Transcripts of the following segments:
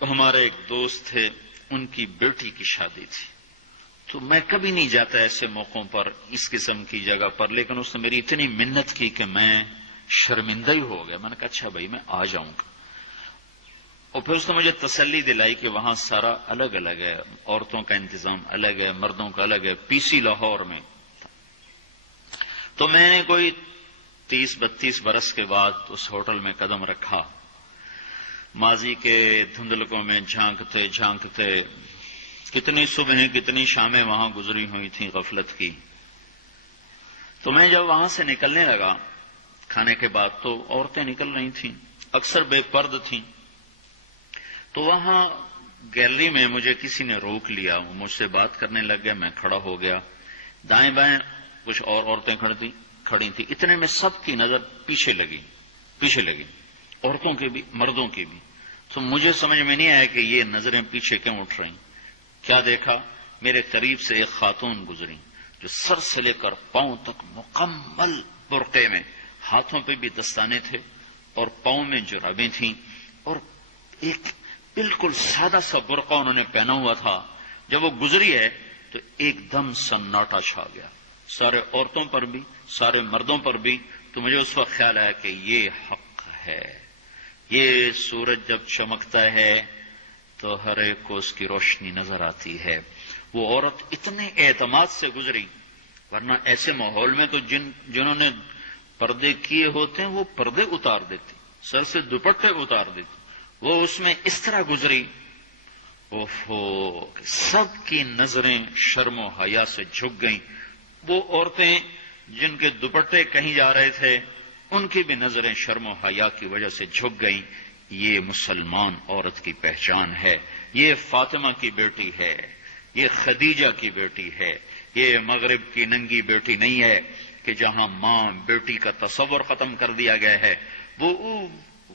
ہمارے ایک دوست تھے، ان کی بیٹی کی شادی تھی، تو میں کبھی نہیں جاتا ایسے موقعوں پر اس قسم کی جگہ پر، لیکن اس نے میری اتنی منت کی کہ میں شرمندہ ہی ہو گیا. میں نے کہا اچھا بھائی میں آ جاؤں گا. اور پھر اس نے مجھے تسلی دلائی کہ وہاں سارا الگ الگ ہے، عورتوں کا انتظام الگ ہے، مردوں کا الگ ہے. PC لاہور میں. تو میں نے کوئی 30-32 برس کے بعد اس ہوٹل میں قدم رکھا. ماضی کے دھندلکوں میں جھانکتے جھانکتے کتنی صبحیں کتنی شامیں وہاں گزری ہوئی تھیں غفلت کی. تو میں جب وہاں سے نکلنے لگا کھانے کے بعد تو عورتیں نکل رہی تھیں، اکثر بے پرد تھیں. تو وہاں گیلری میں مجھے کسی نے روک لیا، وہ مجھ سے بات کرنے لگ گیا. میں کھڑا ہو گیا. دائیں بائیں کچھ اور عورتیں کھڑی تھیں. اتنے میں سب کی نظر پیچھے لگی، عورتوں کی بھی مردوں کی بھی. تو مجھے سمجھ میں نہیں آیا کہ یہ نظریں پیچھے کیوں اٹھ رہی. کیا دیکھا، میرے قریب سے ایک خاتون گزری جو سر سے لے کر پاؤں تک مکمل برقعے میں، ہاتھوں پہ بھی دستانے تھے اور پاؤں میں جرابیں تھیں، اور ایک بالکل سادہ سا برقع انہوں نے پہنا ہوا تھا. جب وہ گزری ہے تو ایک دم سناٹا چھا گیا، سارے عورتوں پر بھی سارے مردوں پر بھی. تو مجھے اس وقت خیال آیا کہ یہ حق ہے. یہ سورج جب چمکتا ہے تو ہر ایک کو اس کی روشنی نظر آتی ہے. وہ عورت اتنے اعتماد سے گزری، ورنہ ایسے ماحول میں تو جنہوں نے پردے کیے ہوتے ہیں وہ پردے اتار دیتے، سر سے دوپٹے اتار دیتے. وہ اس میں اس طرح گزری، سب کی نظریں شرم و حیا سے جھک گئیں. وہ عورتیں جن کے دوپٹے کہیں جا رہے تھے ان کی بھی نظریں شرم و حیا کی وجہ سے جھک گئیں. یہ مسلمان عورت کی پہچان ہے. یہ فاطمہ کی بیٹی ہے، یہ خدیجہ کی بیٹی ہے. یہ مغرب کی ننگی بیٹی نہیں ہے کہ جہاں ماں بیٹی کا تصور ختم کر دیا گیا ہے.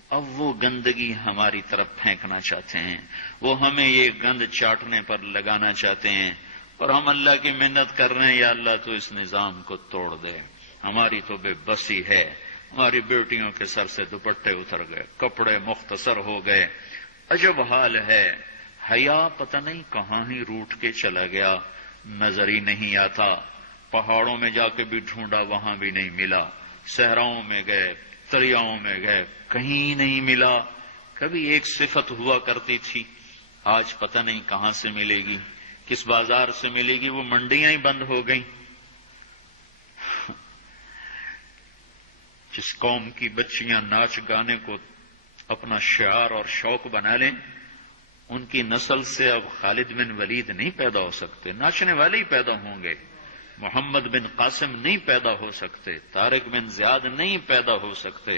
اب وہ گندگی ہماری طرف پھینکنا چاہتے ہیں، وہ ہمیں یہ گند چاٹنے پر لگانا چاہتے ہیں، اور ہم اللہ کی منت کر رہے ہیں یا اللہ تو اس نظام کو توڑ دے. ہماری تو بے بسی ہے. ہماری بیٹیوں کے سر سے دوپٹے اتر گئے، کپڑے مختصر ہو گئے. عجب حال ہے. حیا پتہ نہیں کہاں ہی روٹ کے چلا گیا، نظر ہی نہیں آتا. پہاڑوں میں جا کے بھی ڈھونڈا، وہاں بھی نہیں ملا. صحراؤں میں گئے، دریاؤں میں گئے، کہیں نہیں ملا. کبھی ایک صفت ہوا کرتی تھی، آج پتہ نہیں کہاں سے ملے گی، کس بازار سے ملے گی. وہ منڈیاں ہی بند ہو گئیں. جس قوم کی بچیاں ناچ گانے کو اپنا شعار اور شوق بنا لیں، ان کی نسل سے اب خالد بن ولید نہیں پیدا ہو سکتے، ناچنے والے ہی پیدا ہوں گے. محمد بن قاسم نہیں پیدا ہو سکتے، طارق بن زیاد نہیں پیدا ہو سکتے.